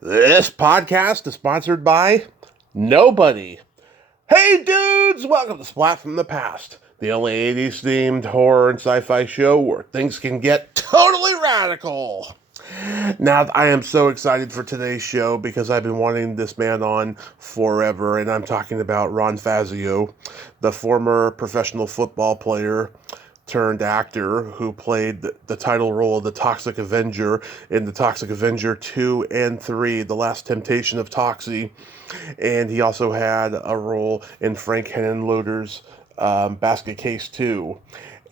This podcast is sponsored by nobody. Hey dudes, welcome to Splat from the Past, the only 80s themed horror and sci-fi show where things can get totally radical. Now, I am so excited for today's show because I've been wanting this man on forever, and I'm talking about Ron Fazio, the former professional football player turned actor who played the title role of the Toxic Avenger in the Toxic Avenger 2 and 3, The Last Temptation of Toxie. And he also had a role in Frank Henenlotter's Basket Case 2.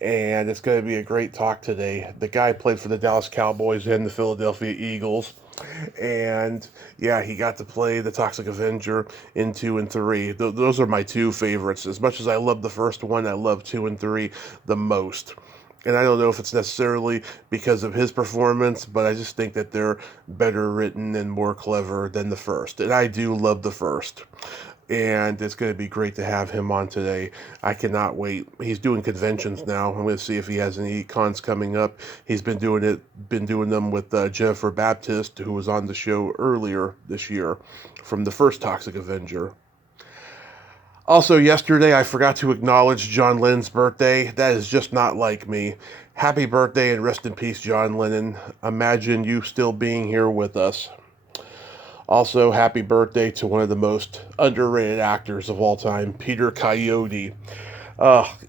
And it's going to be a great talk today. The guy played for the Dallas Cowboys and the Philadelphia Eagles. And yeah, he got to play the Toxic Avenger in 2 and 3. Those are my two favorites. As much as I love the first one, I love 2 and 3 the most. And I don't know if it's necessarily because of his performance, but I just think that they're better written and more clever than the first. And I do love the first. And it's going to be great to have him on today. I cannot wait. He's doing conventions now. I'm going to see if he has any cons coming up. He's been doing them with Jennifer Baptist, who was on the show earlier this year from the first Toxic Avenger. Also, yesterday I forgot to acknowledge John Lennon's birthday. That is just not like me. Happy birthday and rest in peace, John Lennon. Imagine you still being here with us. Also, happy birthday to one of the most underrated actors of all time, Peter Coyote.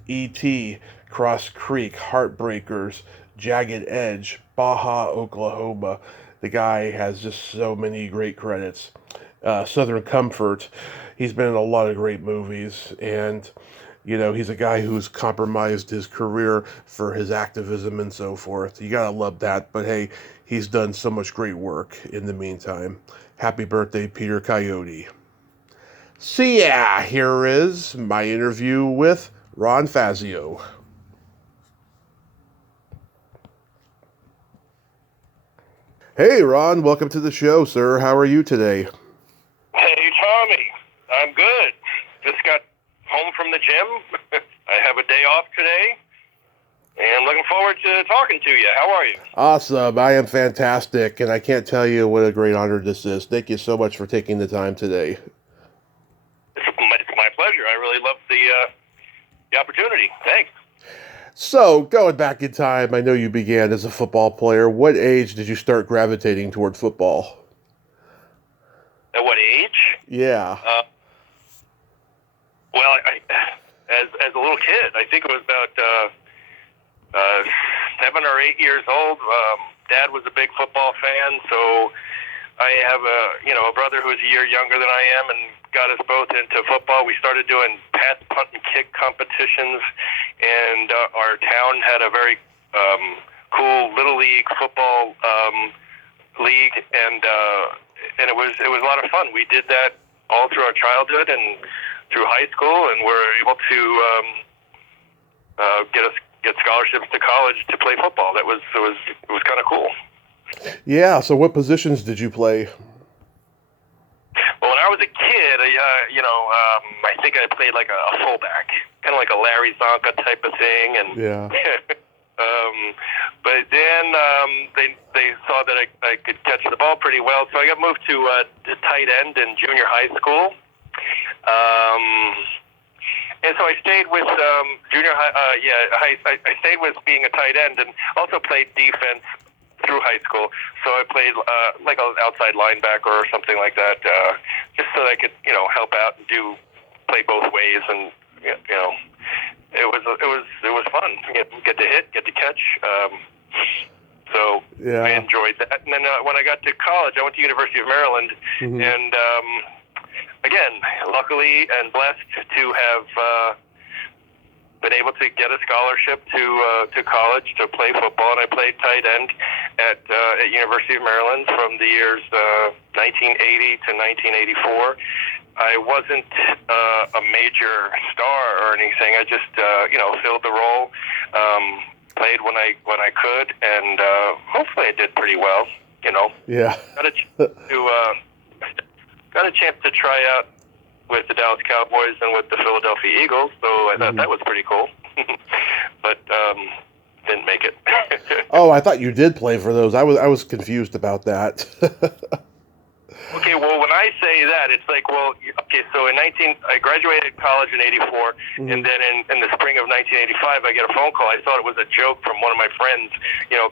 E.T., Cross Creek, Heartbreakers, Jagged Edge, Baja, Oklahoma. The guy has just so many great credits. Southern Comfort. He's been in a lot of great movies, and he's a guy who's compromised his career for his activism and so forth. You gotta love that, but hey, he's done so much great work in the meantime. Happy birthday, Peter Coyote. So yeah, here is my interview with Ron Fazio. Hey Ron, welcome to the show, sir. How are you today? Hey Tommy, I'm good. Just got home from the gym. I have a day off today. And looking forward to talking to you. How are you? Awesome. I am fantastic, and I can't tell you what a great honor this is. Thank you so much for taking the time today. It's my pleasure. I really love the opportunity. Thanks. So, going back in time, I know you began as a football player. What age did you start gravitating toward football? At what age? Yeah. Well, as a little kid, I think it was about 7 or 8 years old. Dad was a big football fan, so I have a brother who's a year younger than I am, and got us both into football. We started doing pass, punt, and kick competitions, and our town had a very cool little league football league, and it was a lot of fun. We did that all through our childhood and through high school, and were able to get scholarships to college to play football. It was kind of cool. Yeah. So, what positions did you play? Well, when I was a kid, I think I played like a fullback, kind of like a Larry Zonka type of thing, and Yeah. but then they saw that I could catch the ball pretty well, so I got moved to tight end in junior high school. And so I stayed with junior high. I stayed with being a tight end, and also played defense through high school. So I played like an outside linebacker or something like that, just so that I could help out and play both ways. And it was fun. Get to hit, get to catch. So Yeah. I enjoyed that. And then when I got to college, I went to University of Maryland, Mhm. and again, luckily and blessed to have been able to get a scholarship to college to play football, and I played tight end at University of Maryland from the years 1980 to 1984. I wasn't a major star or anything. I just filled the role, played when I could, and hopefully I did pretty well. Yeah. Got a chance to try out with the Dallas Cowboys and with the Philadelphia Eagles, so I thought that was pretty cool. But didn't make it. Oh, I thought you did play for those. I was confused about that. you that. It's like, well, okay, so I graduated college in 84, and then in the spring of 1985, I get a phone call. I thought it was a joke from one of my friends,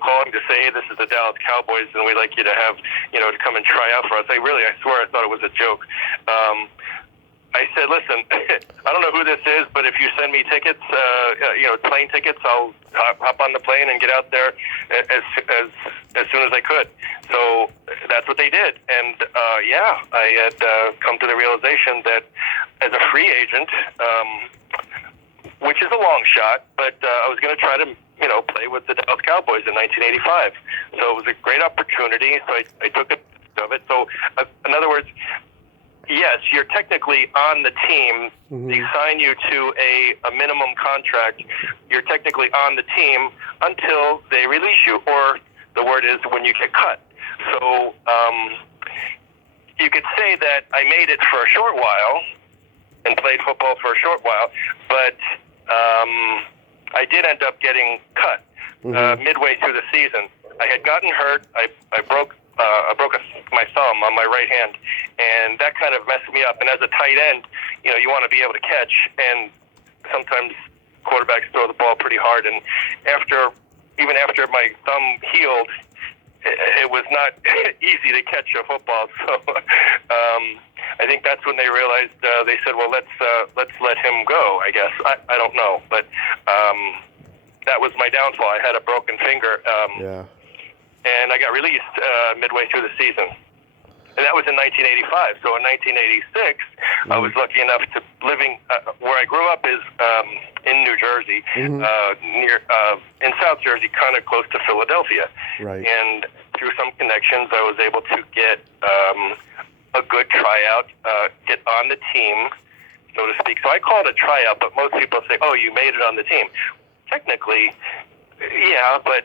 calling to say, hey, this is the Dallas Cowboys, and we'd like you to have, to come and try out for us. I swear I thought it was a joke. I said, listen, I don't know who this is, but if you send me tickets, plane tickets, I'll hop on the plane and get out there as soon as I could. So that's what they did. And, I had come to the realization that as a free agent, which is a long shot, but I was going to try to, play with the Dallas Cowboys in 1985. So it was a great opportunity, so I took it of it. So, in other words, yes, you're technically on the team. They sign you to a minimum contract. You're technically on the team until they release you, or the word is when you get cut. So you could say that I made it for a short while and played football for a short while, but I did end up getting cut midway through the season. I had gotten hurt. I broke my thumb on my right hand, and that kind of messed me up. And as a tight end, you want to be able to catch, and sometimes quarterbacks throw the ball pretty hard. And even after my thumb healed, it was not easy to catch a football. So I think that's when they realized. They said, "Well, let's let him go." I guess I don't know, but that was my downfall. I had a broken finger. And I got released midway through the season. And that was in 1985. So in 1986, I was lucky enough to living where I grew up is in New Jersey, near in South Jersey, kind of close to Philadelphia. Right. And through some connections, I was able to get a good tryout, get on the team, so to speak. So I call it a tryout, but most people say, "Oh, you made it on the team." Technically, yeah, but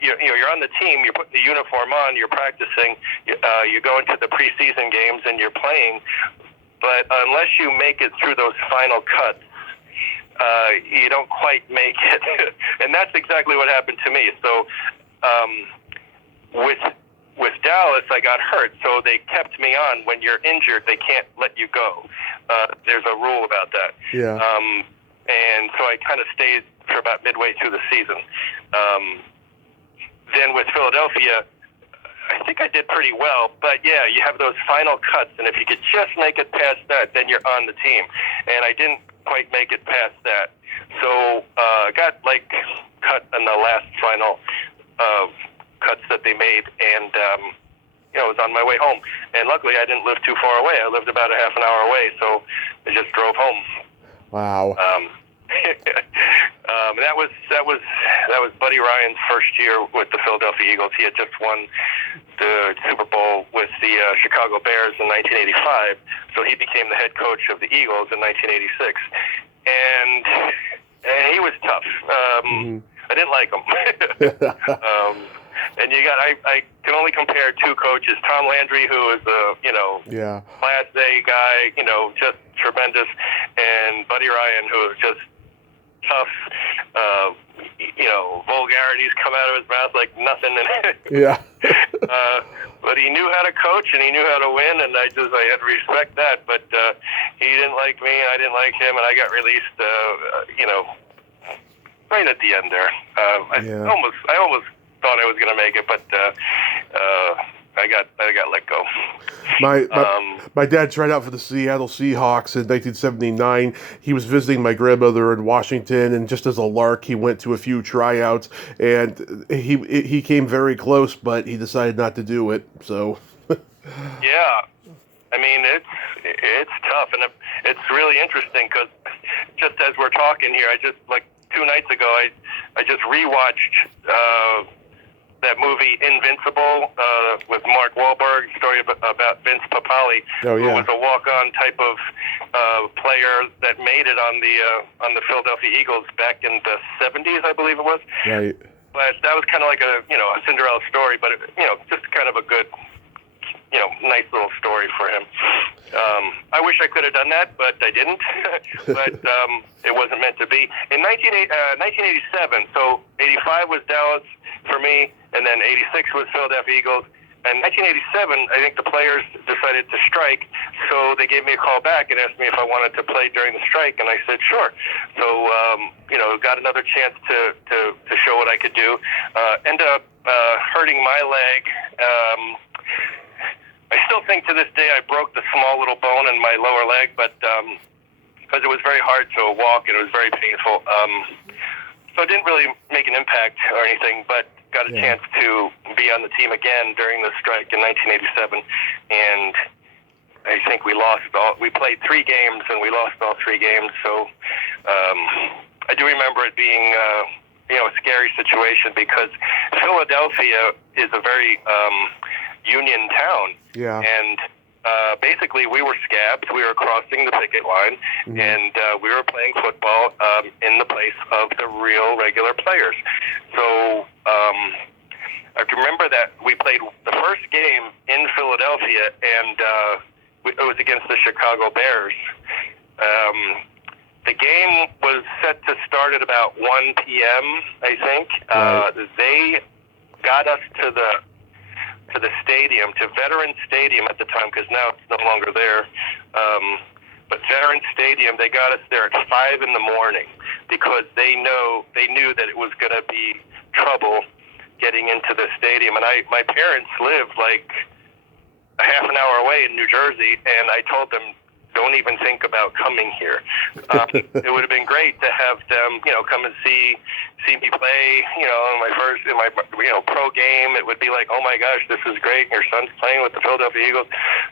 you're on the team. You're putting the uniform on. You're practicing. You go into the preseason games and you're playing. But unless you make it through those final cuts, you don't quite make it. And that's exactly what happened to me. So with Dallas, I got hurt, so they kept me on. When you're injured, they can't let you go. There's a rule about that. Yeah. And so I kind of stayed for about midway through the season. Then with Philadelphia, I think I did pretty well. But yeah, you have those final cuts, and if you could just make it past that, then you're on the team. And I didn't quite make it past that. So I got cut in the last final cuts that they made, and I was on my way home. And luckily, I didn't live too far away. I lived about a half an hour away, so I just drove home. Wow. And that was Buddy Ryan's first year with the Philadelphia Eagles. He had just won the Super Bowl with the Chicago Bears in 1985, so he became the head coach of the Eagles in 1986. And he was tough. I didn't like him. And I can only compare two coaches: Tom Landry, who is a Class A guy, just tremendous, and Buddy Ryan, who is just tough. Vulgarities come out of his mouth like nothing. Yeah. But he knew how to coach and he knew how to win, and I had to respect that. But he didn't like me, I didn't like him, and I got released. Right at the end there. I almost thought I was going to make it, but I got let go. My dad tried out for the Seattle Seahawks in 1979. He was visiting my grandmother in Washington, and just as a lark, he went to a few tryouts, and he came very close, but he decided not to do it. So. Yeah, I mean it's tough, and it's really interesting because just as we're talking here, I just 2 nights ago I just rewatched that movie Invincible with Mark Wahlberg, story about Vince Papale, who was a walk-on type of player that made it on the Philadelphia Eagles back in the 70s, I believe it was. Right. But that was kind of like a Cinderella story, but just kind of a good, nice little story for him. I wish I could have done that, but I didn't. But it wasn't meant to be. In 1987, so 85 was Dallas for me, and then 86 was Philadelphia Eagles. In 1987, I think the players decided to strike, so they gave me a call back and asked me if I wanted to play during the strike, and I said sure. So, got another chance to show what I could do. Ended up hurting my leg. I still think to this day I broke the small little bone in my lower leg, but because it was very hard to walk and it was very painful. So it didn't really make an impact or anything, but got a chance to be on the team again during the strike in 1987, and I think we played 3 games and we lost all 3 games. So I do remember it being a scary situation because Philadelphia is a very union town. Yeah. And basically we were scabs. We were crossing the picket line, and we were playing football in the place of the real regular players. So I remember that we played the first game in Philadelphia, and it was against the Chicago Bears. The game was set to start at about 1 p.m., I think. Right. They got us to the stadium, to Veterans Stadium at the time, because now it's no longer there. But Veterans Stadium, they got us there at 5 in the morning because they knew that it was going to be trouble getting into the stadium. And my parents lived like a half an hour away in New Jersey, and I told them, don't even think about coming here. It would have been great to have them, come and see me play, in my pro game. It would be like, oh my gosh, this is great. Your son's playing with the Philadelphia Eagles.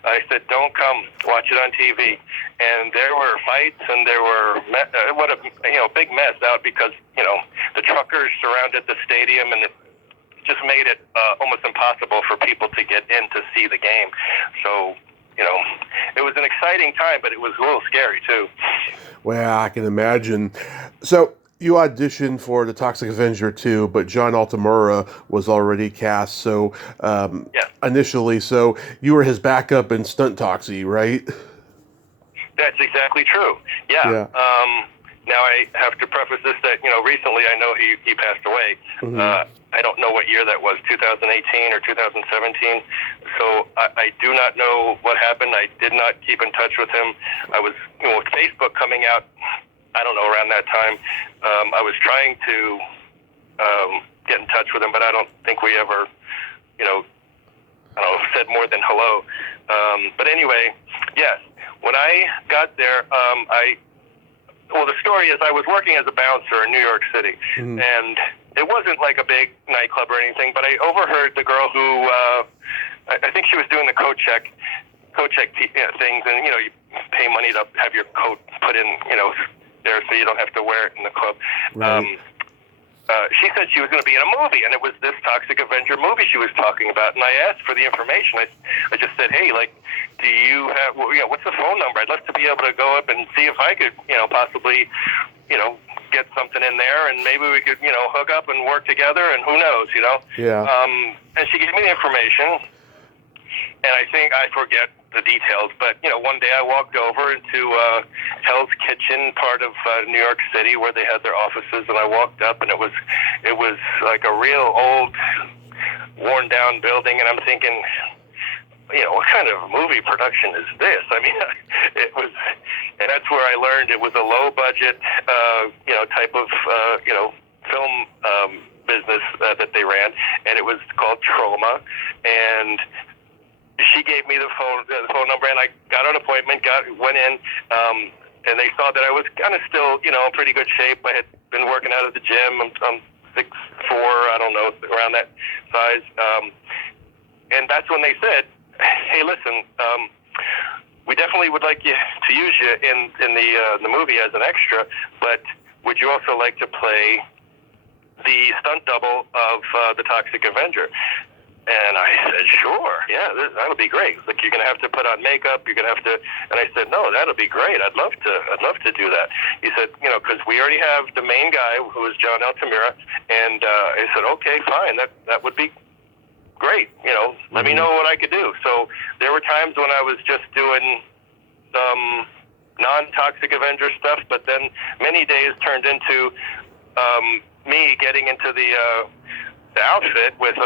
I said, don't come, watch it on TV. And there were fights, and there were what a big mess out because the truckers surrounded the stadium, and it just made it almost impossible for people to get in to see the game. So it was an exciting time, but it was a little scary too. Well, I can imagine. So you auditioned for the Toxic Avenger 2, but John Altamura was already cast. So initially, so you were his backup in Stunt Toxie, right? That's exactly true. Yeah. Now I have to preface this that recently I know he passed away. Mm-hmm. I don't know what year that was, 2018 or 2017. So I do not know what happened. I did not keep in touch with him. I was, with Facebook coming out, I don't know, around that time, I was trying to get in touch with him, but I don't think we ever, said more than hello. But anyway, yes, when I got there, the story is I was working as a bouncer in New York City, and it wasn't like a big nightclub or anything, but I overheard the girl who, I think she was doing the coat check things, and, you pay money to have your coat put in, there so you don't have to wear it in the club. Right. She said she was going to be in a movie, and it was this Toxic Avenger movie she was talking about, and I asked for the information. I just said, hey, do you have, what's the phone number? I'd love to be able to go up and see if I could, possibly, get something in there, and maybe we could, hook up and work together, and who knows, Yeah. And she gave me the information, and I think I forget the details, but, one day I walked over into Hell's Kitchen, part of New York City, where they had their offices, and I walked up, and it was like a real old, worn-down building, and I'm thinking, what kind of movie production is this? I mean, it was, and that's where I learned it was a low-budget, type of, film business that they ran, and it was called Trauma, and she gave me the phone number, and I got an appointment, went in, and they saw that I was kind of still, in pretty good shape. I had been working out at the gym. I'm 6'4", I don't know, around that size, and that's when they said, hey, listen, we definitely would like you to use you in the movie as an extra, but would you also like to play the stunt double of the Toxic Avenger? And I said, sure, yeah, that'll be great. Like, you're going to have to put on makeup, you're going to have to, and I said, no, that'll be great. I'd love to do that. He said, because we already have the main guy, who is John Altamura, and I said, okay, fine, that would be great, let me know what I could do. So there were times when I was just doing some non-Toxic Avenger stuff, but then many days turned into me getting into the outfit with,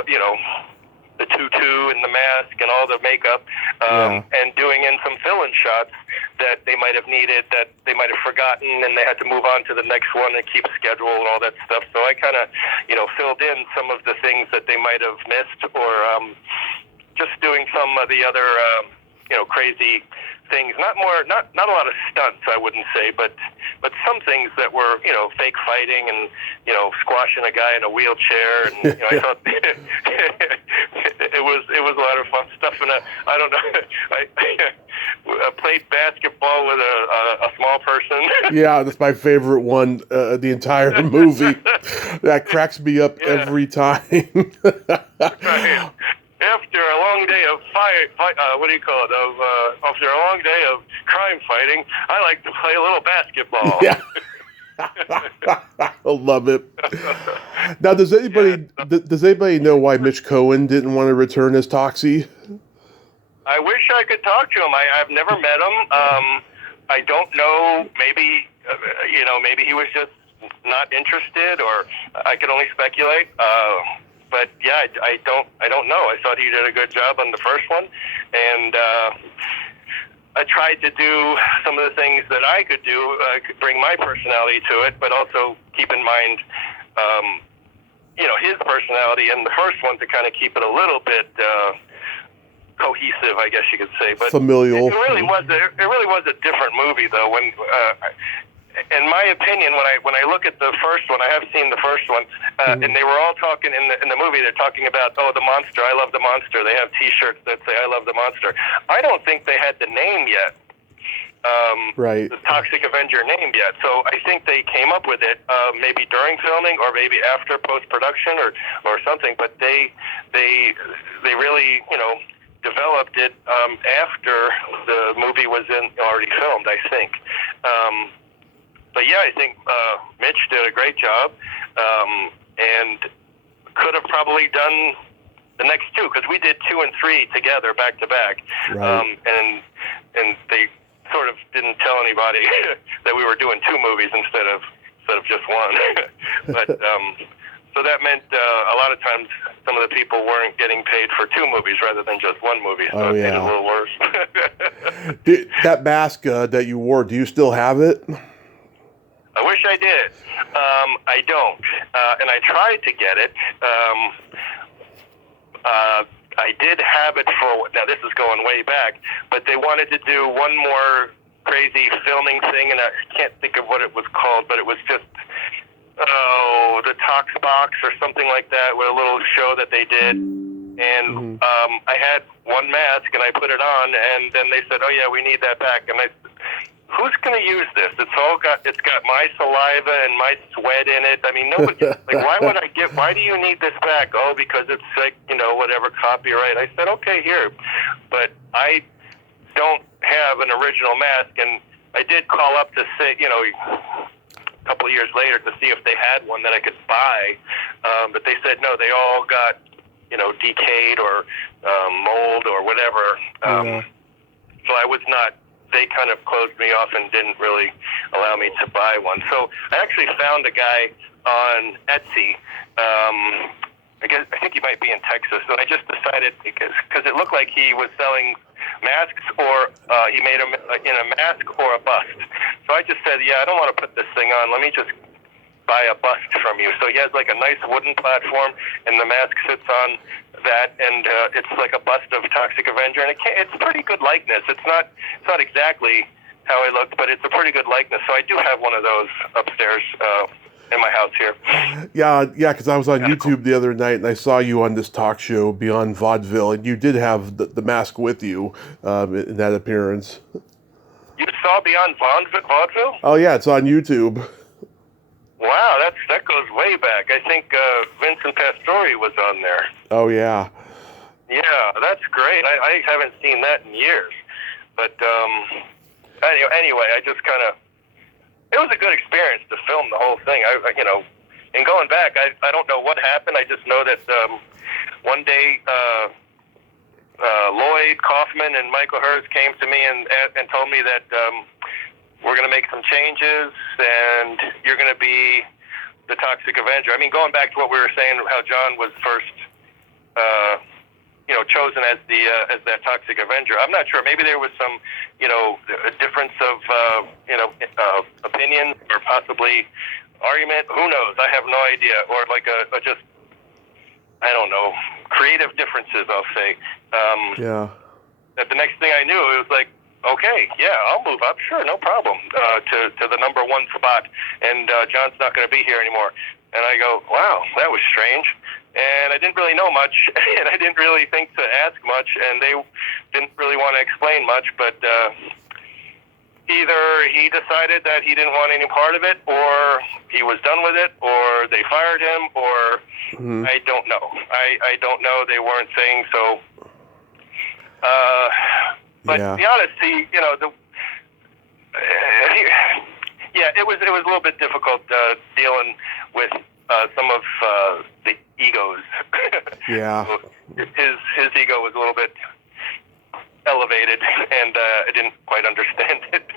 the tutu and the mask and all the makeup, and doing in some fill-in shots that they might have needed, that they might have forgotten, and they had to move on to the next one and keep schedule and all that stuff. So I kind of, filled in some of the things that they might have missed, or just doing some of the other, crazy things. Not a lot of stunts, I wouldn't say, but some things that were, fake fighting and, squashing a guy in a wheelchair. And, I thought it was a lot of fun stuff. And I don't know, I played basketball with a small person. Yeah, that's my favorite one, the entire movie. That cracks me up every time. Right. After a long day of after a long day of crime fighting, I like to play a little basketball. Yeah. I love it. Now, does anybody know why Mitch Cohen didn't want to return as Toxie? I wish I could talk to him. I've never met him. I don't know. Maybe maybe he was just not interested, or I could only speculate. But yeah, I don't know. I thought he did a good job on the first one, and I tried to do some of the things that I could do. I could bring my personality to it, but also keep in mind, his personality in the first one to kind of keep it a little bit cohesive, I guess you could say. But familial. It really was a different movie, though. When in my opinion, when I look at the first one, I have seen the first one, and they were all talking in the movie. They're talking about, the monster. I love the monster. They have T-shirts that say, "I love the monster." I don't think they had the name yet, right? The Toxic Avenger name yet. So I think they came up with it maybe during filming or maybe after post-production or something. But they really developed it after the movie was already filmed, I think. But yeah, I think Mitch did a great job, and could have probably done the next two, because we did 2 and 3 together back to back, right. And they sort of didn't tell anybody that we were doing 2 movies instead of just one. But so that meant a lot of times some of the people weren't getting paid for 2 movies rather than just 1 movie, so it made it a little worse. That mask that you wore, do you still have it? I wish I did. I don't, and I tried to get it. I did have it now this is going way back, but they wanted to do one more crazy filming thing, and I can't think of what it was called, but it was just, the Tox Box or something like that, with a little show that they did. And I had one mask, and I put it on, and then they said, "Oh yeah, we need that back." And I said, "Who's going to use this? It's got my saliva and my sweat in it. I mean, nobody, why do you need this back?" "Oh, because it's whatever, copyright." I said, "Okay, here." But I don't have an original mask, and I did call up to say, a couple of years later to see if they had one that I could buy. But they said, no, they all got, decayed or mold or whatever. So I was not, they kind of closed me off and didn't really allow me to buy one. So I actually found a guy on Etsy. I think he might be in Texas. And I just decided, because it looked like he was selling masks, or he made them in a mask or a bust. So I just said, I don't want to put this thing on. Let me just buy a bust from you. So he has like a nice wooden platform, and the mask sits on that, and it's like a bust of Toxic Avenger, and it's pretty good likeness. It's not exactly how I looked, but it's a pretty good likeness. So I do have one of those upstairs in my house here. Yeah, because I was on YouTube the other night, and I saw you on this talk show, Beyond Vaudeville, and you did have the mask with you in that appearance. You saw Beyond Vaudeville? Oh yeah, it's on YouTube. Wow, that goes way back. I think Vincent Pastore was on there. Oh yeah. Yeah, that's great. I haven't seen that in years. But anyway, I just kind of, it was a good experience to film the whole thing. And going back, I don't know what happened. I just know that one day Lloyd Kaufman and Michael Hers came to me and told me that we're going to make some changes, and you're going to be the Toxic Avenger. I mean, going back to what we were saying, how John was first chosen as that Toxic Avenger. I'm not sure. Maybe there was some, a difference of, opinion or possibly argument. Who knows? I have no idea. Or like a just, I don't know, creative differences, I'll say. Yeah. That the next thing I knew, it was like, okay, yeah, I'll move up, sure, no problem, to the number one spot, and John's not going to be here anymore. And I go, wow, that was strange. And I didn't really know much, and I didn't really think to ask much, and they didn't really want to explain much, but either he decided that he didn't want any part of it, or he was done with it, or they fired him, or I don't know. I don't know. They weren't saying so. But Yeah. to be honest, it was a little bit difficult dealing with some of the egos. Yeah. His ego was a little bit elevated, and I didn't quite understand it.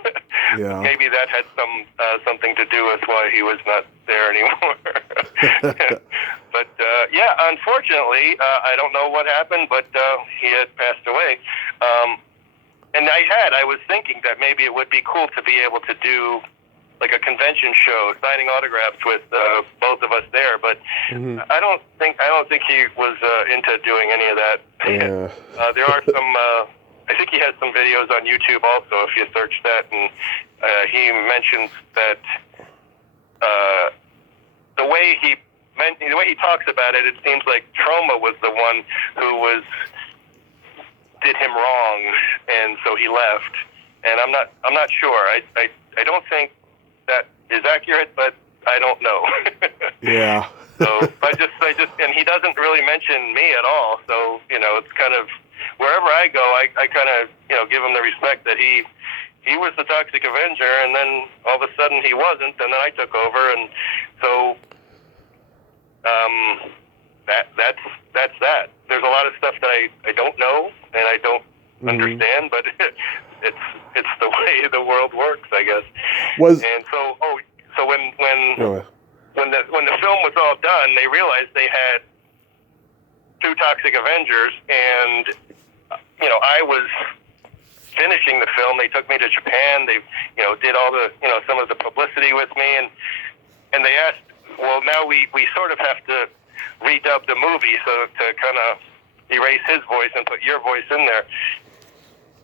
Yeah. Maybe that had something to do with why he was not there anymore. But unfortunately, I don't know what happened, but he had passed away. And I was thinking that maybe it would be cool to be able to do like a convention show, signing autographs with both of us there. But I don't think he was into doing any of that. Yeah. There are some. I think he has some videos on YouTube also. If you search that, and he mentions that the way he talks about it, it seems like Trauma was the one who did him wrong, and so he left. And I'm not sure. I don't think that is accurate, but I don't know. Yeah. So I just, and he doesn't really mention me at all. So it's kind of wherever I go, I kind of give him the respect that he was the Toxic Avenger, and then all of a sudden he wasn't, and then I took over, and so that's that. There's a lot of stuff that I don't know and I don't understand, but it's the way the world works, I guess. And so when the film was all done, they realized they had two Toxic Avengers, and I was finishing the film. They took me to Japan. They did all the some of the publicity with me, and they asked, well, now we sort of have to redub the movie so to kind of erase his voice and put your voice in there.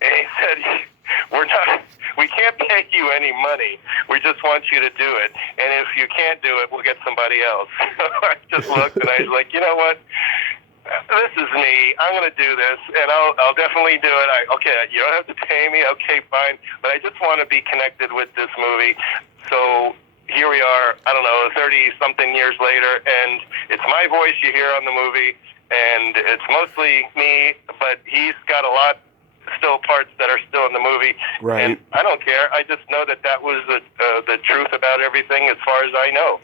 And he said, we can't pay you any money. We just want you to do it. And if you can't do it, we'll get somebody else. I just looked and I was like, you know what? This is me. I'm going to do this, and I'll definitely do it. Okay, you don't have to pay me. Okay, fine. But I just want to be connected with this movie. So here we are, I don't know, 30-something years later, and it's my voice you hear on the movie, and it's mostly me, but he's got a lot still parts that are still in the movie. Right. And I don't care. I just know that was the truth about everything as far as I know.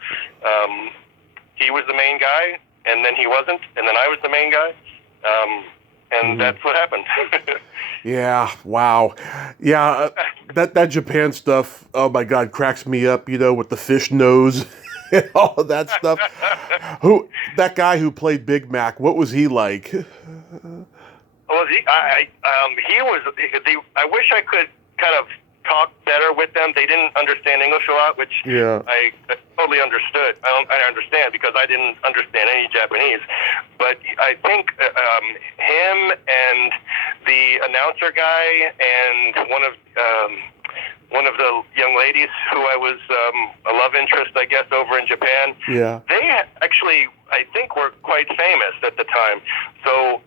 He was the main guy, and then he wasn't, and then I was the main guy, and that's what happened. Yeah, wow. Yeah, that Japan stuff, oh my God, cracks me up, with the fish nose and all of that stuff. That guy who played Big Mac, what was he like? Well, he was. I wish I could kind of talk better with them. They didn't understand English a lot, which I totally understood. I understand because I didn't understand any Japanese. But I think him and the announcer guy and one of the young ladies who I was a love interest, I guess, over in Japan. Yeah. They actually, I think, were quite famous at the time. So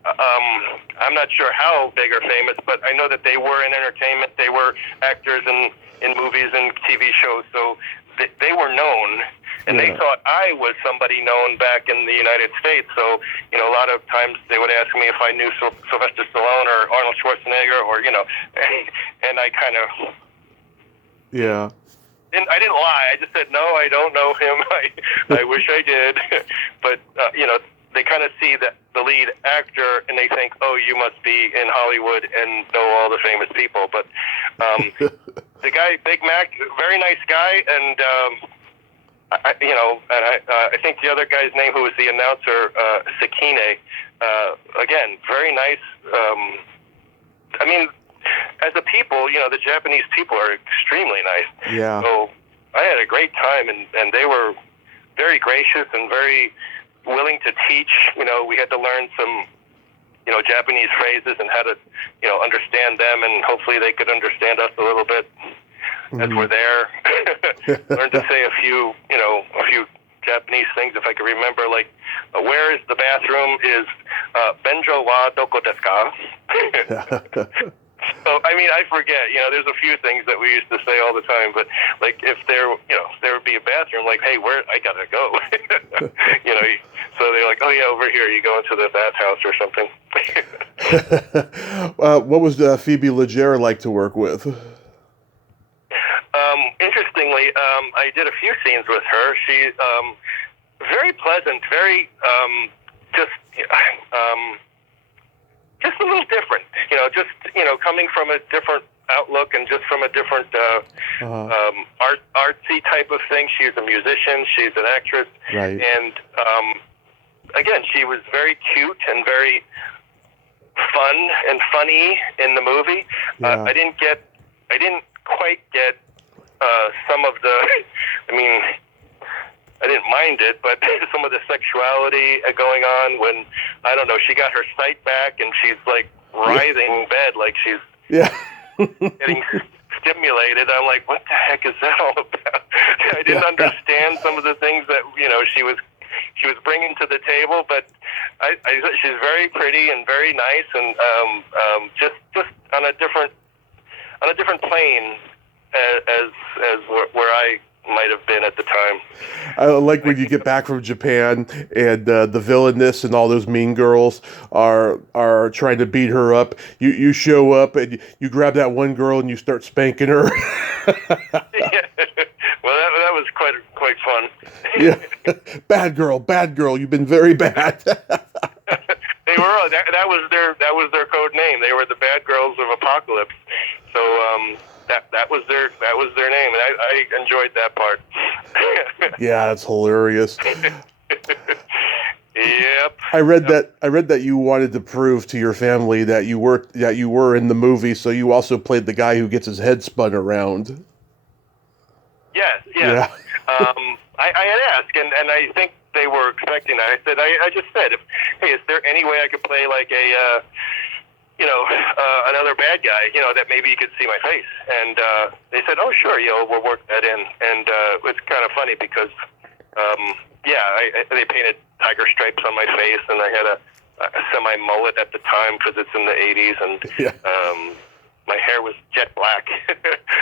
I'm not sure how big or famous, but I know that they were in entertainment. They were actors in movies and TV shows. So they were known, and they thought I was somebody known back in the United States. So, a lot of times they would ask me if I knew Sylvester Stallone or Arnold Schwarzenegger, or, and I kind of... Yeah. I didn't lie. I just said, no, I don't know him. I wish I did. But, they kind of see the lead actor, and they think, oh, you must be in Hollywood and know all the famous people. But the guy, Big Mac, very nice guy, and I think the other guy's name, who was the announcer, Sakine, again, very nice. I mean, as a people, the Japanese people are extremely nice. Yeah. So I had a great time, and they were very gracious and very willing to teach. We had to learn some, Japanese phrases and how to, understand them, and hopefully they could understand us a little bit as we're there. Learn to say a few Japanese things, if I can remember, like, where is the bathroom is Benjo wa doko desu ka? So, I mean, I forget, there's a few things that we used to say all the time, but, like, if there would be a bathroom, like, hey, where, I gotta go. So they're like, oh, yeah, over here, you go into the bathhouse or something. What was Phoebe Legere like to work with? Interestingly, I did a few scenes with her. She's very pleasant, very just a little different. Coming from a different outlook and just from a different artsy type of thing. She's a musician. She's an actress. Right. And again, she was very cute and very fun and funny in the movie. Yeah. I didn't quite get some of the, I didn't mind it, but some of the sexuality going on when, I don't know, she got her sight back and she's like writhing in bed like she's getting stimulated. I'm like, what the heck is that all about? I didn't understand some of the things that, she was bringing to the table, but she's very pretty and very nice, and just on a different plane as where I might have been at the time. I like when you get back from Japan and the villainess and all those mean girls are trying to beat her up. You show up and you grab that one girl and you start spanking her. Yeah. Well, that was quite fun. Yeah, bad girl. You've been very bad. They were that was their code name. They were the bad girls of Apocalypse. So that was their name, and I enjoyed that part. Yeah, that's hilarious. Yep. I read that you wanted to prove to your family that you were in the movie, so you also played the guy who gets his head spun around. Yes. Yeah. I had asked, and I think they were expecting that. I said, I just said, hey, is there any way I could play like a, another bad guy, that maybe you could see my face? And they said, oh, sure, we'll work that in. And it's kind of funny because, they painted tiger stripes on my face, and I had a semi-mullet at the time because it's in the 80s, and my hair was jet black.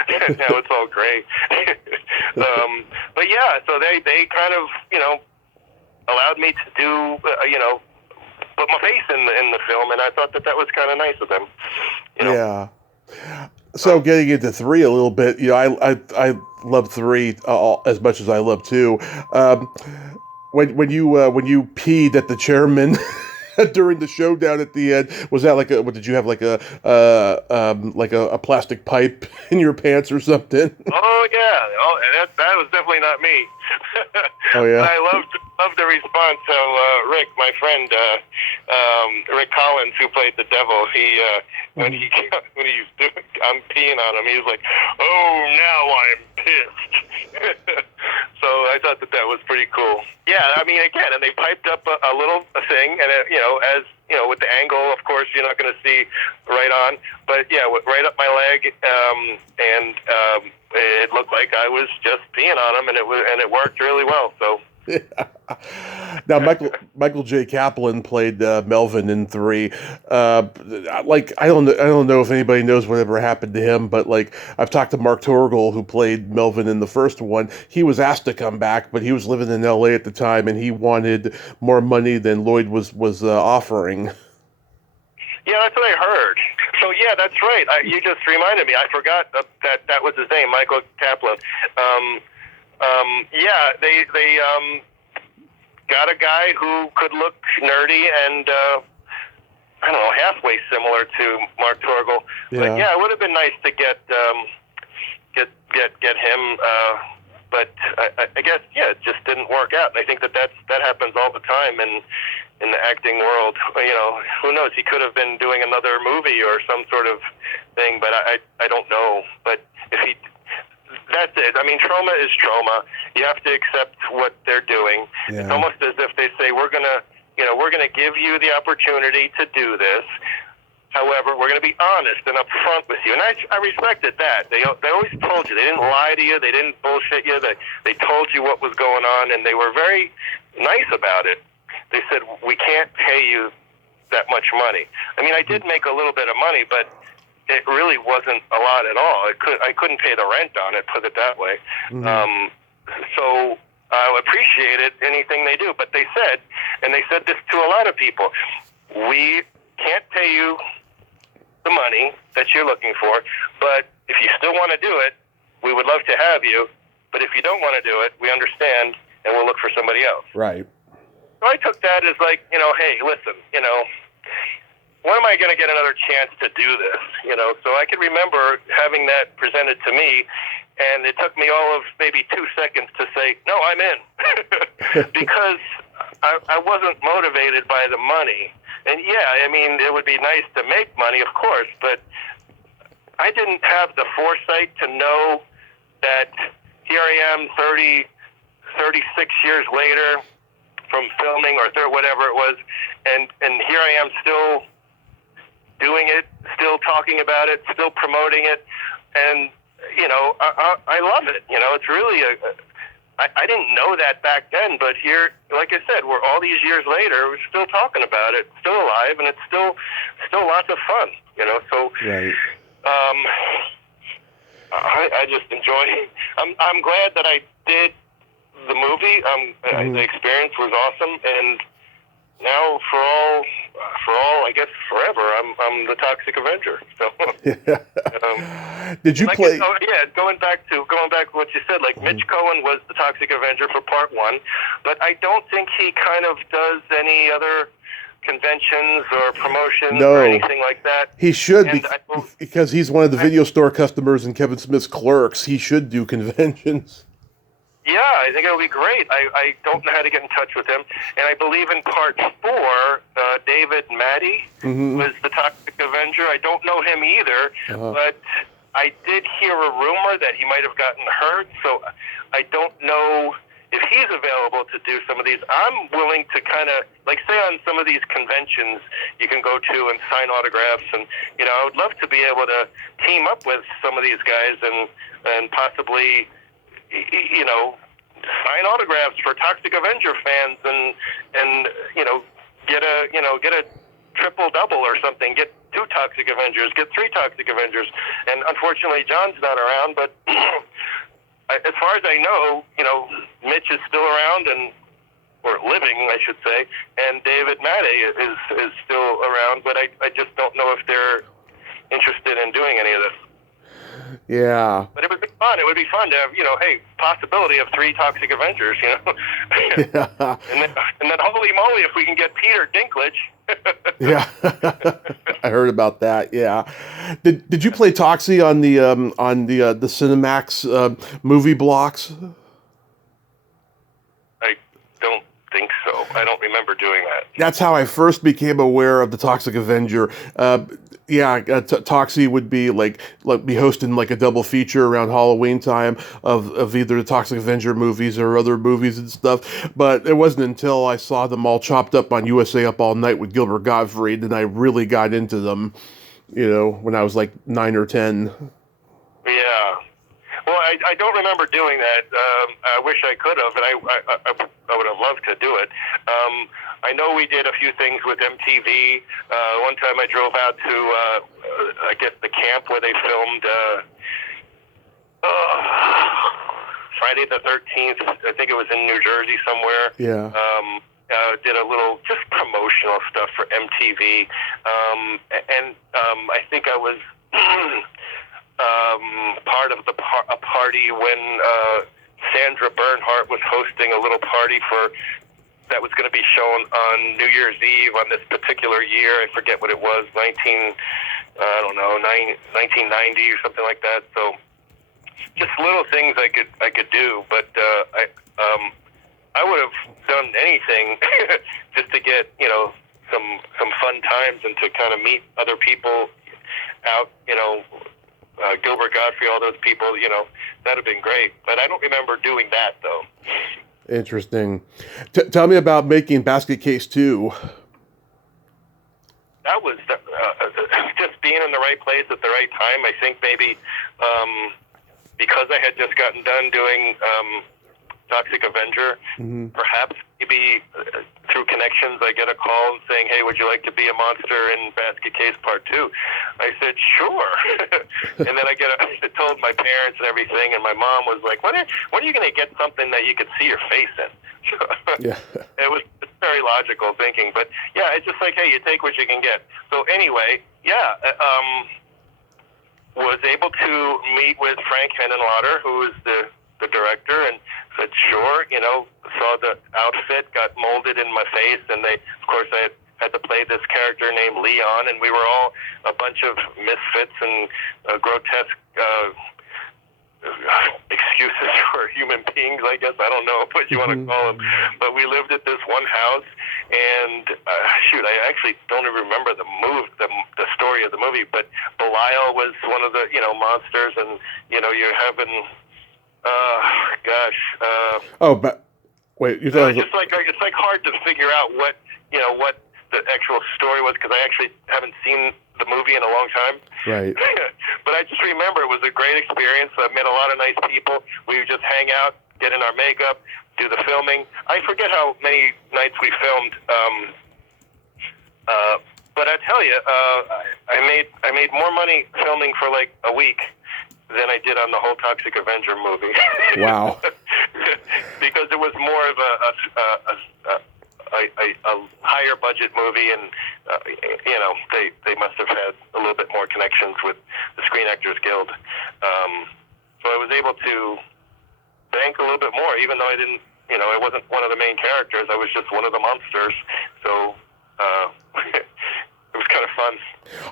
Now it's all gray. But yeah, so they kind of, allowed me to do, put my face in the film, and I thought that was kind of nice of them. Yeah. So getting into 3 a little bit, I love 3 as much as I love 2. When you peed at the chairman during the showdown at the end, was that like did you have like a plastic pipe in your pants or something? Oh yeah, that was definitely not me. Oh yeah. I loved the response of Rick, my friend, Rick Collins, who played the devil. He when I'm peeing on him, he was like, "Oh, now I'm pissed." So I thought that was pretty cool. Yeah, I mean, again, and they piped up a little thing, and as with the angle, of course, you're not going to see right on, but yeah, right up my leg, and it looked like I was just peeing on him, and it worked really well. So. Yeah. Now, Michael J. Kaplan played Melvin in 3. I don't know if anybody knows whatever happened to him, but I've talked to Mark Torgel, who played Melvin in the first one. He was asked to come back, but he was living in L.A. at the time, and he wanted more money than Lloyd was offering. Yeah, that's what I heard. So yeah, that's right. You just reminded me. I forgot that was his name, Michael Kaplan. They got a guy who could look nerdy and I don't know, halfway similar to Mark Torgel. Yeah. But yeah, it would have been nice to get him. but I guess, it just didn't work out. And I think that happens all the time in the acting world. Who knows? He could have been doing another movie or some sort of thing, but I don't know. But that's it. I mean, trauma is trauma. You have to accept what they're doing. Yeah. It's almost as if they say, we're gonna give you the opportunity to do this. However, we're going to be honest and upfront with you. And I respected that. They always told you. They didn't lie to you. They didn't bullshit you. They told you what was going on, and they were very nice about it. They said, we can't pay you that much money. I mean, I did make a little bit of money, but it really wasn't a lot at all. I couldn't pay the rent on it, put it that way. Mm-hmm. So I appreciated anything they do. But they said this to a lot of people, we can't pay you the money that you're looking for, but if you still want to do it, we would love to have you, but if you don't want to do it, we understand, and we'll look for somebody else. Right. So I took that as like, hey, listen, when am I going to get another chance to do this? So I can remember having that presented to me, and it took me all of maybe 2 seconds to say, no, I'm in, because I wasn't motivated by the money. And I mean, it would be nice to make money, of course, but I didn't have the foresight to know that here I am 36 years later from filming or whatever it was, and here I am still doing it, still talking about it, still promoting it, and, I love it. It's really I didn't know that back then, but here, like I said, we're all these years later, we're still talking about it, still alive, and it's still lots of fun, so right. I just enjoy. I'm glad that I did the movie. The experience was awesome, and now for all, I guess forever, I'm the Toxic Avenger. So, did you play? Going back to what you said, like Mitch Cohen was the Toxic Avenger for part 1, but I don't think he kind of does any other conventions or promotions or anything like that. He should, because he's one of the video store customers and Kevin Smith's clerks. He should do conventions. Yeah, I think it'll be great. I don't know how to get in touch with him. And I believe in part 4, David Matty was the Toxic Avenger. I don't know him either, but I did hear a rumor that he might have gotten hurt, so I don't know if he's available to do some of these. I'm willing to kind of, like, say on some of these conventions you can go to and sign autographs, and, I would love to be able to team up with some of these guys and possibly, sign autographs for Toxic Avenger fans and get a triple double or something, get 2 Toxic Avengers, get 3 Toxic Avengers. And unfortunately John's not around, but as far as I know, Mitch is still around or living, I should say, and David Matty is still around, but I just don't know if they're interested in doing any of this. Yeah. But it would be fun. It would be fun to have, hey, possibility of 3 Toxic Avengers, Yeah. and then holy moly, if we can get Peter Dinklage. Yeah. I heard about that. Yeah. Did you play Toxie on the Cinemax movie blocks? I don't think so. I don't remember doing that. That's how I first became aware of the Toxic Avenger. Toxie would be be hosting like a double feature around Halloween time of either the Toxic Avenger movies or other movies and stuff. But it wasn't until I saw them all chopped up on USA Up All Night with Gilbert Gottfried that I really got into them, when I was like 9 or 10. Yeah. Well, I don't remember doing that. I wish I could have, and I would have loved to do it. I know we did a few things with MTV. One time I drove out to, I guess, the camp where they filmed Friday the 13th. I think it was in New Jersey somewhere. Yeah. Did a little just promotional stuff for MTV. And I think I was part of a party when Sandra Bernhardt was hosting a little party that was going to be shown on New Year's Eve on this particular year. I forget what it was, 1990 or something like that. So just little things I could do, but I would have done anything just to get some fun times and to kind of meet other people out, Gilbert Gottfried, all those people, that'd have been great. But I don't remember doing that though. Interesting. Tell me about making Basket Case 2. That was just being in the right place at the right time. I think maybe because I had just gotten done doing Toxic Avenger, perhaps maybe through connections I get a call saying, hey, would you like to be a monster in Basket Case Part 2? I said, sure. And then I told my parents and everything, and my mom was like, when are you going to get something that you could see your face in? Yeah. It was very logical thinking, but yeah, it's just like, hey, you take what you can get. So anyway, was able to meet with Frank Henenlotter, who is the director, and said, sure, saw the outfit, got molded in my face, and of course, I had to play this character named Leon, and we were all a bunch of misfits and grotesque excuses for human beings, I guess. I don't know what you want to call them. But we lived at this one house, and I actually don't even remember the story of the movie, but Belial was one of the, monsters, and, you're having... but wait, it's like hard to figure out what the actual story was, because I actually haven't seen the movie in a long time. Right. But I just remember it was a great experience. I met a lot of nice people. We would just hang out, get in our makeup, do the filming. I forget how many nights we filmed. But I tell you, I made more money filming for like a week than I did on the whole Toxic Avenger movie. Wow. Because it was more of a higher budget movie, and they must have had a little bit more connections with the Screen Actors Guild. So I was able to bank a little bit more, even though I didn't, I wasn't one of the main characters. I was just one of the monsters. So it was kind of fun.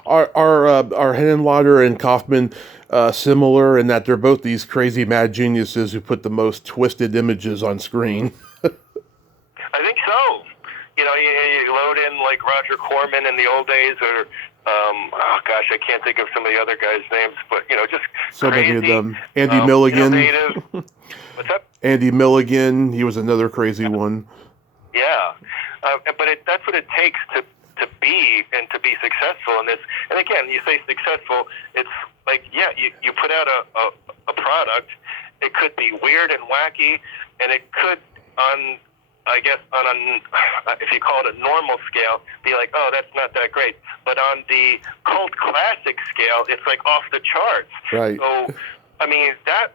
Are Henenlotter and Kaufman similar in that they're both these crazy mad geniuses who put the most twisted images on screen? I think so. You load in like Roger Corman in the old days, or I can't think of some of the other guys' names, but just so crazy, many of them. Andy Milligan. Innovative. What's up? Andy Milligan. He was another crazy one. Yeah, but that's what it takes to be and to be successful in this. And again, you say successful, it's like, you put out a product. It could be weird and wacky, and it could on if you call it a normal scale, be like, oh, that's not that great. But on the cult classic scale, it's like off the charts. Right. So, I mean, that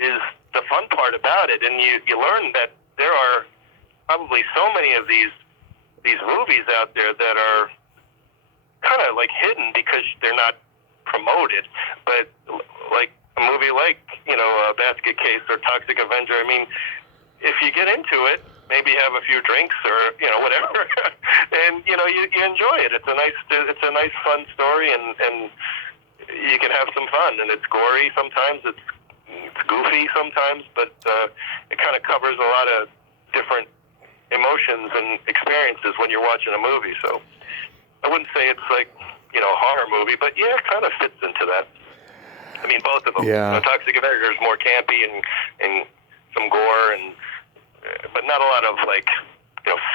is the fun part about it, and you learn that there are probably so many of these movies out there that are kind of like hidden because they're not promoted. But like a movie like Basket Case or Toxic Avenger, I mean, if you get into it, maybe have a few drinks or whatever, and you enjoy it. It's a nice fun story, and you can have some fun. And it's gory sometimes, it's goofy sometimes, but it kind of covers a lot of different emotions and experiences when you're watching a movie. So I wouldn't say it's like a horror movie, but yeah, it kind of fits into that. I mean, both of them. Yeah. Toxic Avenger is more campy and some gore, but not a lot of like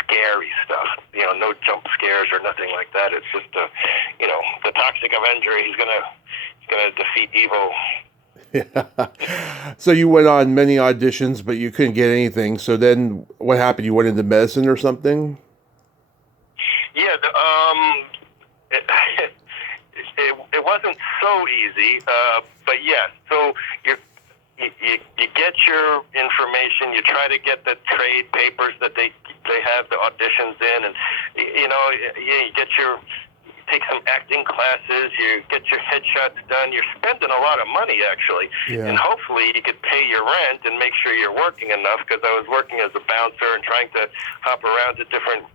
scary stuff. No jump scares or nothing like that. It's just the Toxic Avenger. He's gonna defeat evil. Yeah. So you went on many auditions, but you couldn't get anything. So then, what happened? You went into medicine or something? Yeah. It wasn't so easy, but yeah. So you get your information. You try to get the trade papers that they have the auditions in, and you take some acting classes. You get your headshots done. You're spending a lot of money actually, and hopefully you could pay your rent and make sure you're working enough. Because I was working as a bouncer and trying to hop around to different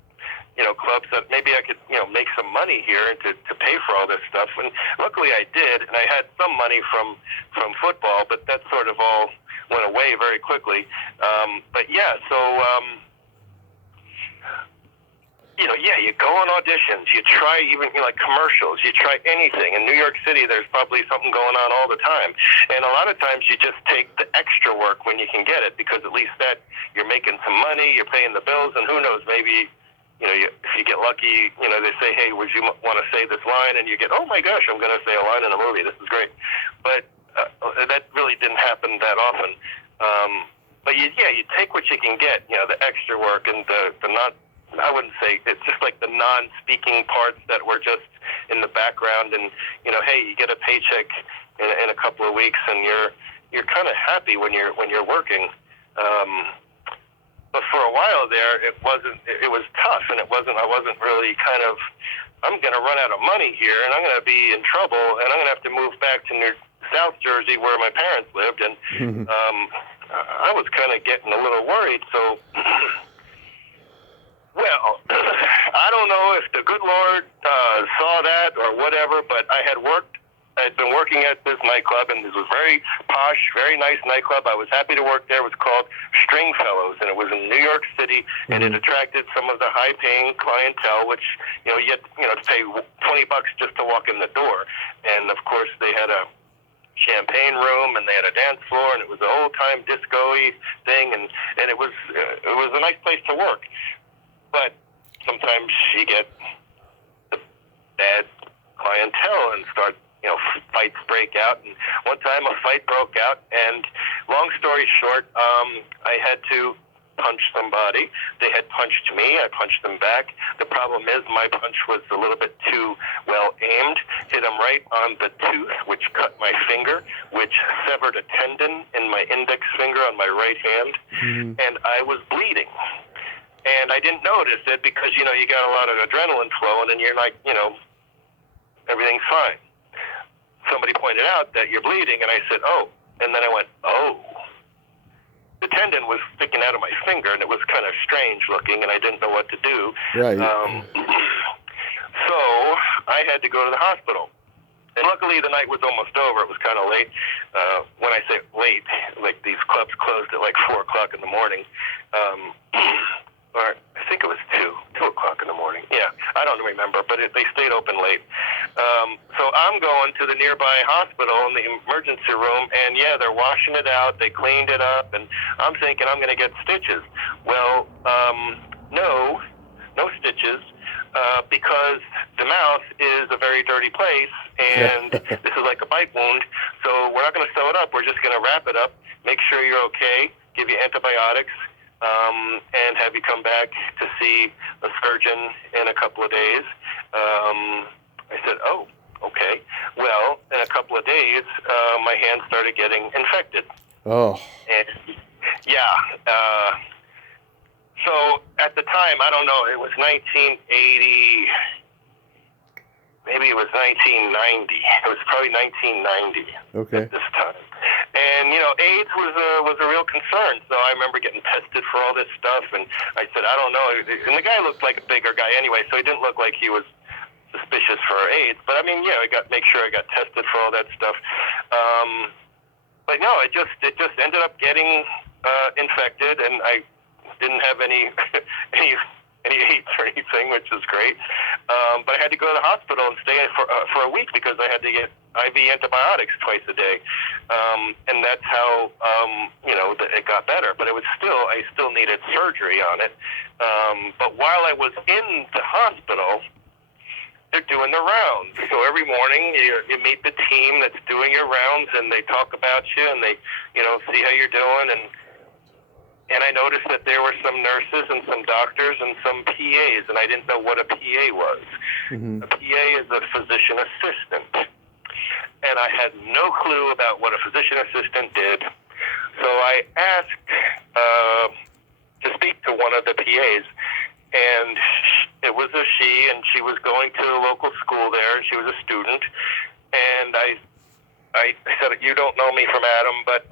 clubs that maybe I could, make some money here and to pay for all this stuff. And luckily I did, and I had some money from football, but that sort of all went away very quickly. But yeah, so, you go on auditions, you try even like commercials, you try anything. In New York City, there's probably something going on all the time. And a lot of times you just take the extra work when you can get it, because at least that you're making some money, you're paying the bills, and who knows, maybe, if you get lucky, they say, hey, would you want to say this line? And you get, oh my gosh, I'm going to say a line in a movie. This is great. But that really didn't happen that often. But you take what you can get, the extra work and the not, I wouldn't say, it's just like the non-speaking parts that were just in the background, and hey, you get a paycheck in a couple of weeks, and you're kind of happy when you're working. But for a while there, it was tough, and I wasn't really I'm going to run out of money here, and I'm going to be in trouble, and I'm going to have to move back to South Jersey where my parents lived, and I was kind of getting a little worried, so. Well, I don't know if the good Lord saw that or whatever, but I'd been working at this nightclub, and this was very posh, very nice nightclub. I was happy to work there. It was called Stringfellows, and it was in New York City, and it attracted some of the high-paying clientele, which, you had to pay $20 just to walk in the door. And, of course, they had a champagne room, and they had a dance floor, and it was an old-time disco-y thing, and it was a nice place to work. But sometimes you get the bad clientele and start, fights break out. And one time a fight broke out, and long story short, I had to punch somebody. They had punched me. I punched them back. The problem is my punch was a little bit too well aimed. Hit them right on the tooth, which cut my finger, which severed a tendon in my index finger on my right hand, and I was bleeding. And I didn't notice it because, you got a lot of adrenaline flowing, and you're like, everything's fine. Somebody pointed out that you're bleeding, and I said, oh. And then I went, oh. The tendon was sticking out of my finger, and it was kind of strange looking, and I didn't know what to do. Right. So I had to go to the hospital. And luckily, the night was almost over. It was kind of late. When I say late, like these clubs closed at like 4 o'clock in the morning. Or I think it was 2 o'clock in the morning. Yeah, I don't remember, but they stayed open late. So I'm going to the nearby hospital in the emergency room, and yeah, they're washing it out. They cleaned it up, and I'm thinking I'm going to get stitches. Well, no stitches, because the mouth is a very dirty place, and this is like a bite wound. So we're not going to sew it up. We're just going to wrap it up, make sure you're okay, give you antibiotics, and have you come back to see a surgeon in a couple of days. I said, oh, okay. Well, in a couple of days, my hand started getting infected. Oh. And, yeah. So at the time, I don't know, it was 1980, maybe it was 1990. It was probably 1990 at this time. And, AIDS was a real concern. So I remember getting tested for all this stuff, and I said, I don't know. And the guy looked like a bigger guy anyway, so he didn't look like he was suspicious for AIDS. But, I mean, yeah, make sure I got tested for all that stuff. But, no, it just ended up getting infected, and I didn't have any AIDS or anything, which is great. But I had to go to the hospital and stay for a week because I had to get IV antibiotics twice a day. And that's how, it got better. But I still needed surgery on it. But while I was in the hospital, they're doing the rounds. So every morning you meet the team that's doing your rounds, and they talk about you, and they, see how you're doing. And I noticed that there were some nurses and some doctors and some PAs, and I didn't know what a PA was. A PA is a physician assistant. And I had no clue about what a physician assistant did. So I asked to speak to one of the PAs, and it was a she, and she was going to a local school there, and she was a student. And I said, you don't know me from Adam, but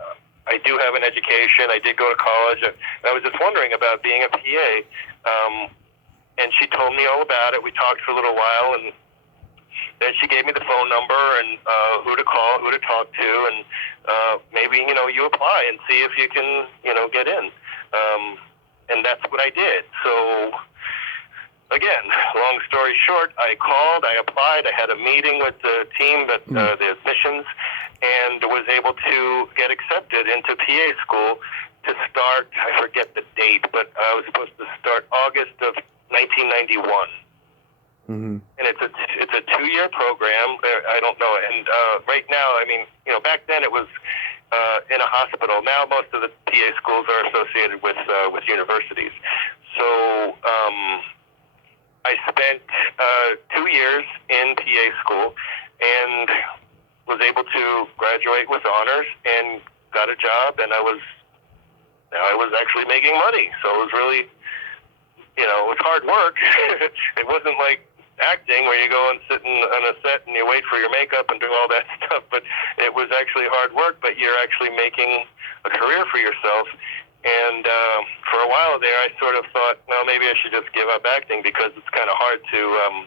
I do have an education. I did go to college, and I was just wondering about being a PA. and she told me all about it. We talked for a little while, and then she gave me the phone number and who to call, who to talk to, and maybe, you apply and see if you can, get in. And that's what I did. So, again, long story short, I called, I applied, I had a meeting with the team at the admissions, and was able to get accepted into PA school to start, I forget the date, but I was supposed to start August of 1991. Mm-hmm. And it's a 2-year program. I don't know. And right now, back then it was in a hospital. Now most of the PA schools are associated with universities. So I spent 2 years in PA school and was able to graduate with honors and got a job. And I was actually making money. So it was really, it was hard work. It wasn't like acting where you go and sit on a set and you wait for your makeup and do all that stuff, but it was actually hard work, but you're actually making a career for yourself. And for a while there, I sort of thought, well, maybe I should just give up acting because it's kind of hard to,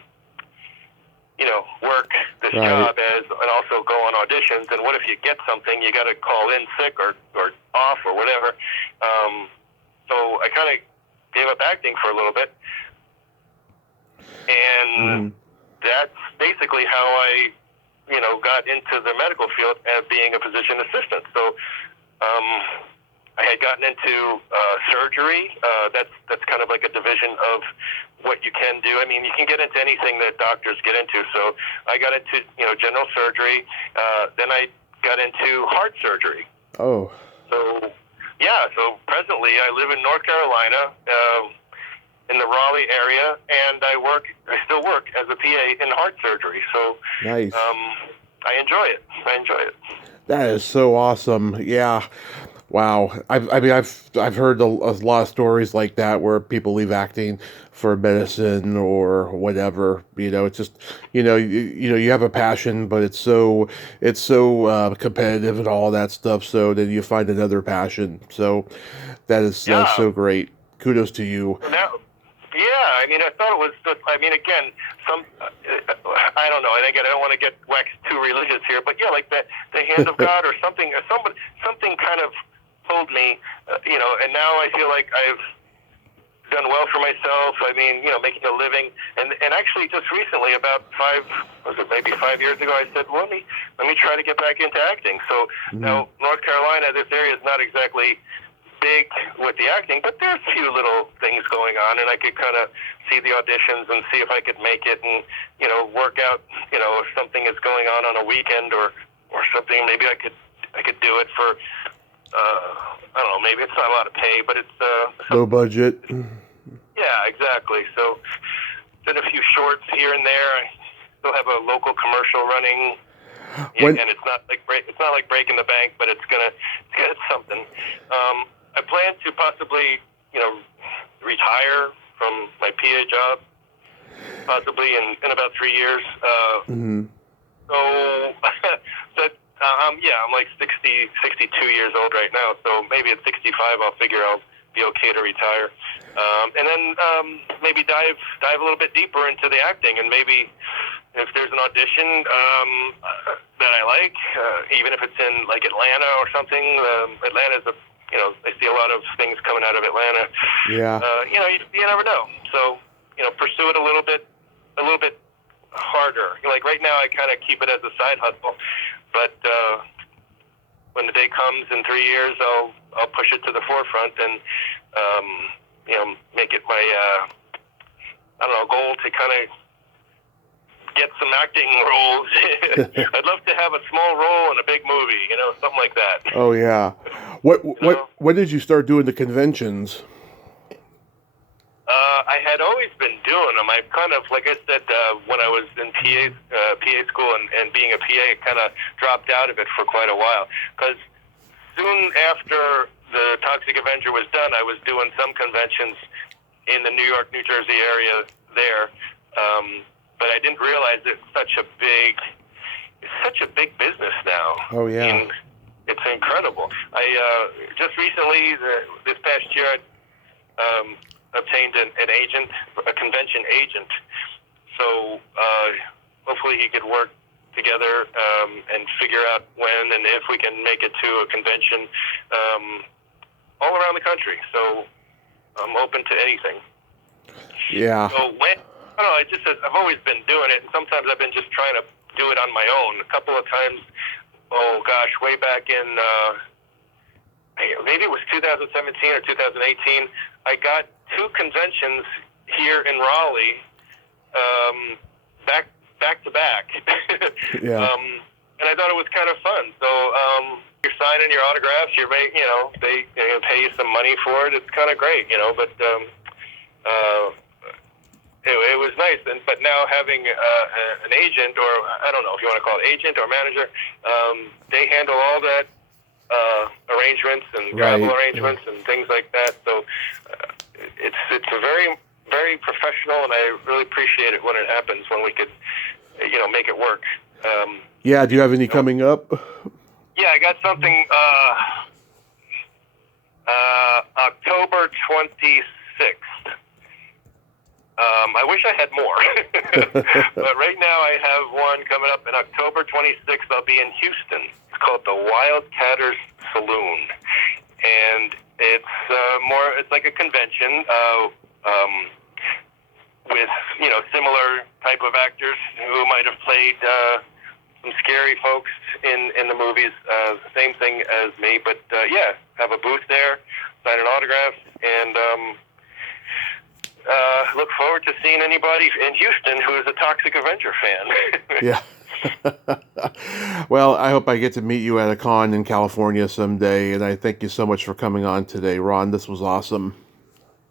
work this job and also go on auditions. And what if you get something, you got to call in sick or off or whatever. So I kind of gave up acting for a little bit. And that's basically how I, got into the medical field as being a physician assistant. So I had gotten into surgery. That's kind of like a division of what you can do. I mean, you can get into anything that doctors get into. So I got into, general surgery. Then I got into heart surgery. Oh. So, yeah. So presently I live in North Carolina, in the Raleigh area, and I still work as a PA in heart surgery. So nice. I enjoy it. That is so awesome. Yeah. Wow. I've heard a lot of stories like that where people leave acting for medicine or whatever. It's just, you have a passion, but it's so competitive and all that stuff. So then you find another passion. So that's so great. Kudos to you. Now, yeah, I thought it was just, again, I don't know, and again, I don't want to get waxed too religious here, but yeah, like the hand of God or something, or something kind of pulled me, and now I feel like I've done well for myself. Making a living, and actually just recently, about 5 years ago, I said, well, let me try to get back into acting. So now North Carolina, this area is not exactly big with the acting, but there's a few little things going on, and I could kind of see the auditions and see if I could make it, and work out, if something is going on a weekend or something, maybe I could do it for I don't know, maybe it's not a lot of pay, but it's low budget. Yeah, exactly. So did a few shorts here and there. I still have a local commercial running. And it's not like breaking the bank, but it's something. I plan to possibly, retire from my PA job, possibly in about 3 years. So, but I'm like 62 years old right now. So maybe at 65, I'll figure I'll be okay to retire, and then maybe dive a little bit deeper into the acting, and maybe if there's an audition that I like, even if it's in like Atlanta or something. Atlanta's I see a lot of things coming out of Atlanta. Yeah. You never know. So pursue it a little bit harder. Like right now, I kind of keep it as a side hustle, but when the day comes in 3 years, I'll push it to the forefront and make it my goal to kind of get some acting roles. I'd love to have a small role in a big movie, something like that. Oh yeah. When did you start doing the conventions? I had always been doing them. I kind of, like I said, when I was in PA school and being a PA, I kind of dropped out of it for quite a while. Because soon after the Toxic Avenger was done, I was doing some conventions in the New York, New Jersey area there. But I didn't realize it's such a big business now. Oh yeah. And it's incredible. I just recently, this past year, obtained an agent, a convention agent. So hopefully he could work together and figure out when and if we can make it to a convention all around the country. So I'm open to anything. Yeah. So when, I don't know, I've always been doing it, and sometimes I've been just trying to do it on my own. A couple of times, oh gosh, way back in, maybe it was 2017 or 2018, I got 2 conventions here in Raleigh, back to back. Yeah. And I thought it was kind of fun. So you're signing your autographs, they pay you some money for it. It's kind of great, but it was nice. But now having an agent, or I don't know if you want to call it agent or manager, they handle all that arrangements and travel arrangements and things like that. So it's a very, very professional, and I really appreciate it when it happens, when we could, make it work. Yeah, do you have any coming up? Yeah, I got something October 26th. I wish I had more, but right now I have one coming up in October 26th. I'll be in Houston. It's called the Wildcatters Saloon, and it's like a convention with similar type of actors who might have played some scary folks in the movies. Same thing as me, but have a booth there, sign an autograph, and look forward to seeing anybody in Houston who is a Toxic Avenger fan. Yeah. Well, I hope I get to meet you at a con in California someday, and I thank you so much for coming on today, Ron. This was awesome.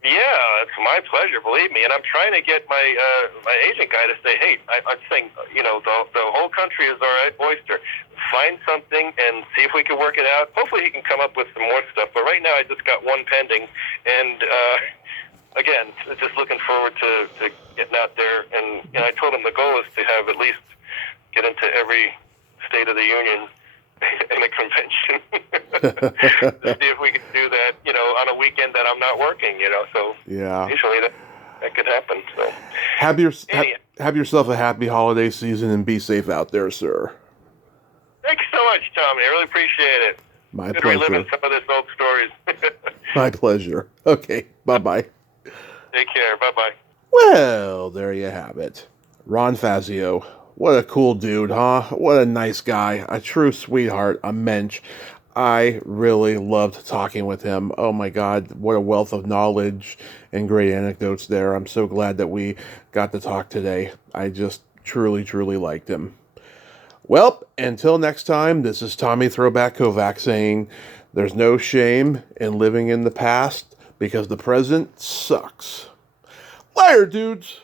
Yeah, it's my pleasure, believe me. And I'm trying to get my my agent guy to say, hey, I'm saying, the whole country is our oyster. Find something and see if we can work it out. Hopefully he can come up with some more stuff. But right now I just got one pending, and again, just looking forward to getting out there. And I told him the goal is to have at least get into every state of the union in a convention. To see if we can do that, on a weekend that I'm not working, so yeah, usually that could happen. So have yourself a happy holiday season and be safe out there, sir. Thanks so much, Tommy. I really appreciate it. My Good pleasure. reliving some of this old stories. My pleasure. Okay, bye-bye. Take care. Bye-bye. Well, there you have it. Ron Fazio. What a cool dude, huh? What a nice guy. A true sweetheart. A mensch. I really loved talking with him. Oh my God, what a wealth of knowledge and great anecdotes there. I'm so glad that we got to talk today. I just truly, truly liked him. Well, until next time, this is Tommy Throwback Kovac saying there's no shame in living in the past because the present sucks. Later, dudes!